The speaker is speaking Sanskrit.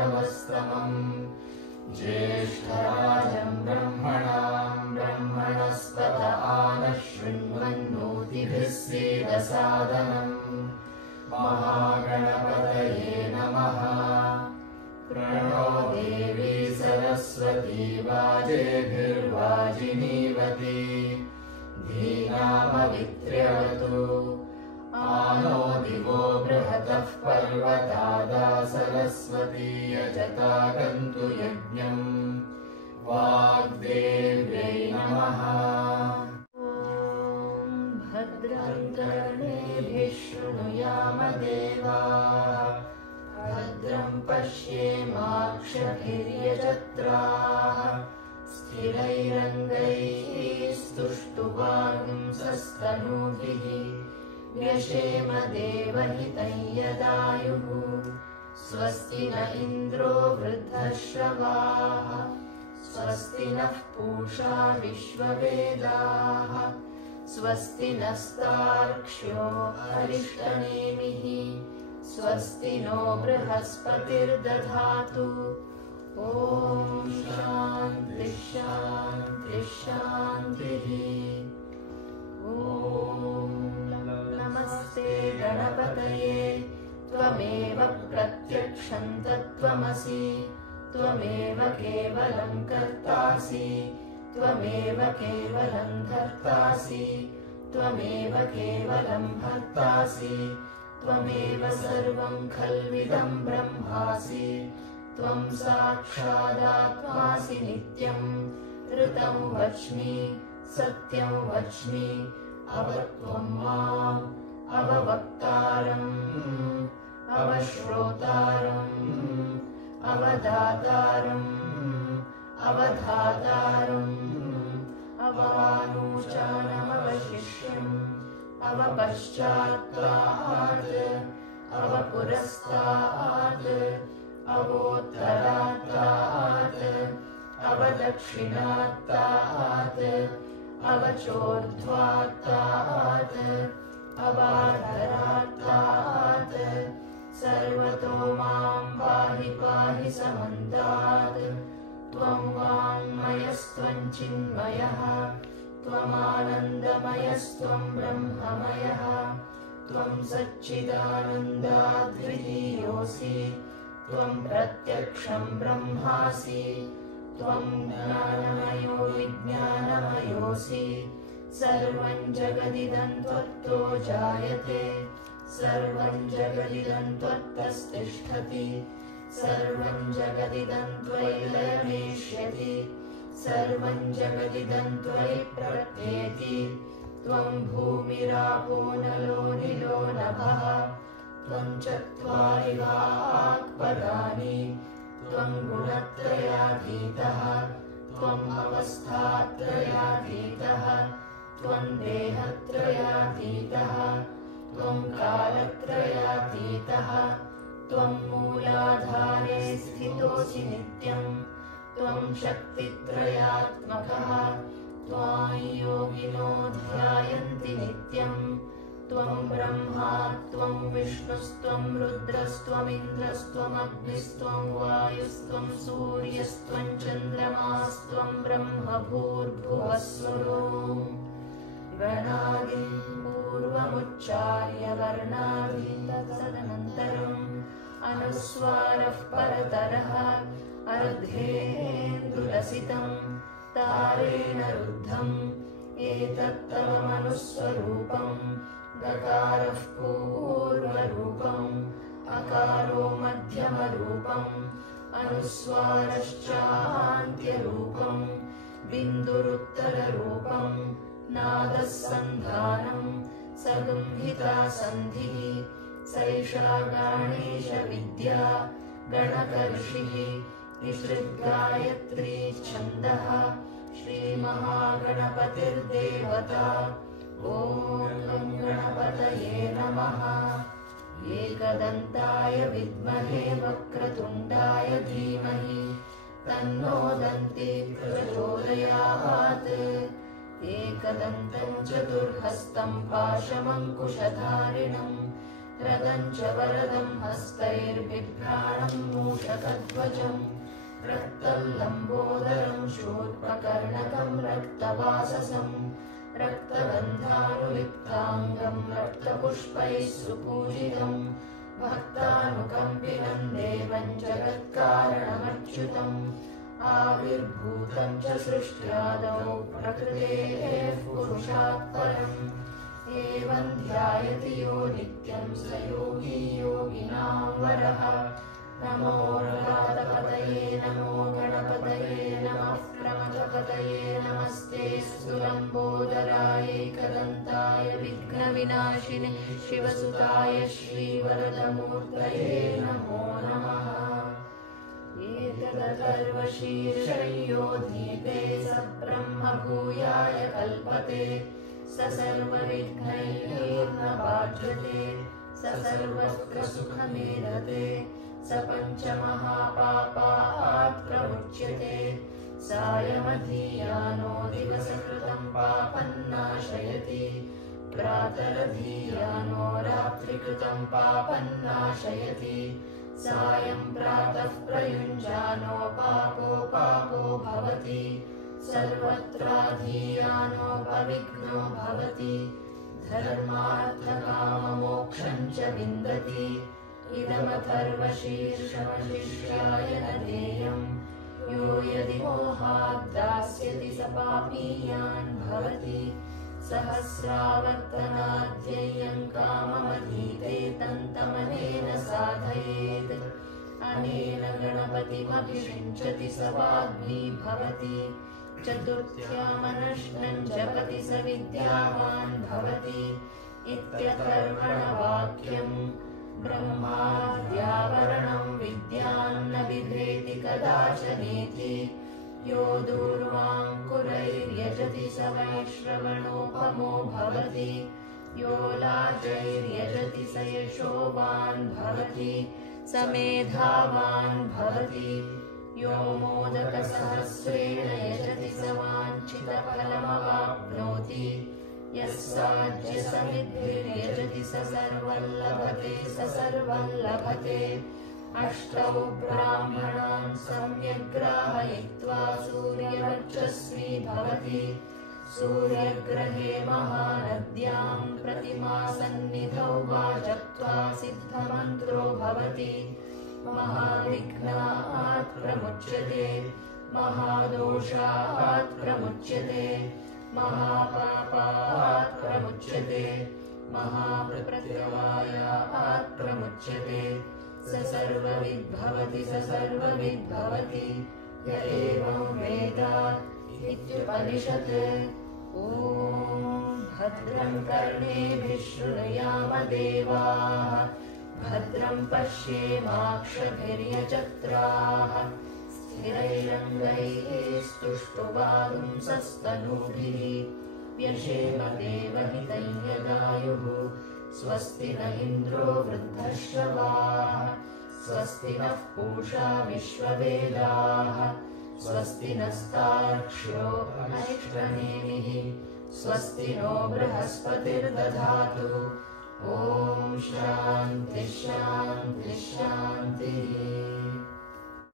वैष्णवस्तमम् ज्येष्ठराजम् ब्रह्मणाम् ब्रह्मणस्पत आनः शृण्वन्नोतिभिः सीदसादनम् महागणपतये नमः। प्रणो देवी सरस्वती वाजेभिर्वाजिनीवती धीनामवित्र्यवतु आनो दिवो बृहतः पर्वतादा सरस्वती यजतागन्तु यज्ञम् वाग्देव्यै नमः। ॐ भद्रं कर्णेभिः शृणुयाम देवाः भद्रं पश्येमाक्षभिर्यजत्राः स्थिरैरङ्गैः स्तुष्टुवागुंसस्तनूभिः व्यशेम देवहितं यदायुः स्वस्ति न इन्द्रो वृद्धश्रवाः स्वस्ति नः पूषा विश्ववेदाः स्वस्ति नस्तार्क्ष्यो अरिष्टनेमिः स्वस्ति नो बृहस्पतिर्दधातु। ॐ शान्तिः शान्तिः शान्तिः। ॐ नमस्ते गणपतये त्वमेव प्रत्यक्षं तत्त्वमसि त्वमेव केवलं कर्तासि त्वमेव केवलं धर्तासि त्वमेव केवलं भर्तासि त्वमेव सर्वं खल्विदं ब्रह्मासि त्वं साक्षादात्मासि नित्यं ऋतं वच्मि सत्यं वच्मि अवत्वं माम् अववक्तारम् अवश्रोतारम् अवदातारम् अवधातारम् अवानुचानमवशिष्यम् अवपश्चात्तात् अवपुरस्तात् अवोत्तरात्तात् अवदक्षिणात्तात् अवचोर्ध्वात्तात् अवाधरात्तात् सर्वतो मां पाहि पाहि समन्तात् त्वं वाङ्मयस्त्वं चिन्मयः त्वमानन्दमयस्त्वं ब्रह्ममयः त्वं सच्चिदानन्दाद्वितीयोऽसि त्वं प्रत्यक्षं ब्रह्मासि त्वं ज्ञानमयो विज्ञानमयोऽसि सर्वं जगदिदं त्वत्तो जायते सर्वं जगदिदं त्वत्तस्तिष्ठति सर्वं जगदिदं त्वयि लयमेष्यति सर्वं जगदिदं त्वयि प्रत्येति त्वं भूमिरापो नलो निलो नभः त्वं चत्वारि वाक्पदानि त्वं गुणत्रयातीतः त्वम् अवस्थात्रयातीतः त्वं देहत्रयातीतः त्वं कालत्रयातीतः त्वं मूलाधारे स्थितोऽसि नित्यं त्वं शक्तित्रयात्मकः त्वां योगिनो ध्यायन्ति नित्यं त्वं ब्रह्मा त्वं विष्णुस्त्वं रुद्रस्त्वमिन्द्रस्त्वमग्निस्त्वं वायुस्त्वं सूर्यस्त्वं चन्द्रमास्त्वं ब्रह्म भूर्भुवस्वरो गणादिं पूर्वमुच्चार्य वर्णादीन् तदनन्तरम् अनुस्वारः परतरः अर्धेन्दुलसितं तारेण रुद्धम् एतत्तव मनुस्वरूपं गकारः पूर्वरूपम् अकारो मध्यमरूपम् अनुस्वारश्चान्त्यरूपम् बिन्दुरुत्तररूपम् नादः सन्धानम् सगुम्हिता सन्धिः सैषा गणेशविद्या गणकर्षिः निषृद्गायत्री छन्दः श्रीमहागणपतिर्देवता ॐ गणपतये नमः। एकदन्ताय विद्महे वक्रतुण्डाय धीमहि तन्नो दन्ती प्रचोदयात् एकदन्तं चतुर्हस्तं पाशमङ्कुशधारिणं रदं च वरदं हस्तैर्बिभ्राणं मूषकध्वजं रक्तं लम्बोदरं शूर्पकर्णकं रक्तवाससं रक्तगन्धानुलिप्ताङ्गं रक्तपुष्पैः सुपूजितं भक्तानुकम्पिनं देवं जगत्कारणमच्युतम् आविर्भूतं च सृष्ट्यादौ प्रकृतेः पुरुषात् परम् एवं ध्यायति यो नित्यं स योगी योगिनां वरः नमो गणपतये नमो गणपतये नमः प्रमथपतये नमस्ते सुलम्बोदराय एकदन्ताय विघ्नविनाशिने शिवसुताय श्रीवरदमूर्तये नमो नमः एतदथर्वशीर्षयोधीते स ब्रह्म भूयाय कल्पते स सर्वविघ्नैः न बाध्यते स सर्वसुखमेधते स पञ्चमहापापात् प्रमुच्यते सायमधीयानो दिवसकृतं पापन्नाशयति प्रातरधीयानो रात्रिकृतं पापन्नाशयति सायं प्रातः प्रयुञ्जानो पापो भवति सर्वत्राधीयानोपविघ्नो भवति धर्मार्थकाममोक्षं च विन्दति इदमथर्वशीर्षमशिष्याय न देयं यो यदि मोहात् दास्यति स पापीयान् भवति सहस्रावर्तनाध्ययं काममधीते तन्तमनेन साधयेत् अनेन गणपतिमभिषिञ्चति स वाग्मी भवति चतुर्थ्यामनश्नं जपति स विद्यावान् भवति इत्यथर्वणवाक्यं ब्रह्माद्यावरणं विद्यान्न बिभेति कदाचनेति यो दूर्वाङ्कुरैर्यजति स वैश्रवणोपमो भवति यो लाजैर्यजति स यशोवान् भवति स मेधावान् भवति यो मोदकसहस्रेण यजति स वाञ्छितफलमवाप्नोति यः साध्यसमिद्भिर्यजति स सर्वं लभते अष्टौ ब्राह्मणान् सम्यग्राहयित्वा सूर्यवर्चस्वी भवति सूर्यग्रहे महानद्यां प्रतिमासन्निधौ वा जप्त्वा सिद्धमन्त्रो भवति महाविघ्नात् प्रमुच्यते महादोषात् प्रमुच्यते महापापात् प्रमुच्यते महाप्रत्यवायात् प्रमुच्यते स सर्वविद्भवति य एवं वेद इत्युपनिषत् ॐ भद्रं कर्णेभिः शृणुयाम देवाः भद्रं पश्येमाक्षभिर्यजत्राः स्थिरैरङ्गैः स्तुष्टुवागुंसस्तनूभिः व्यशेम देवहितं यदायुः स्वस्ति न इन्द्रो वृद्धश्रवाः स्वस्ति नः पूषा विश्ववेदाः स्वस्ति नस्तार्क्ष्यो अरिष्टनेमिः स्वस्ति नो बृहस्पतिर्दधातु ॐ शान्तिः शान्तिः शान्तिः।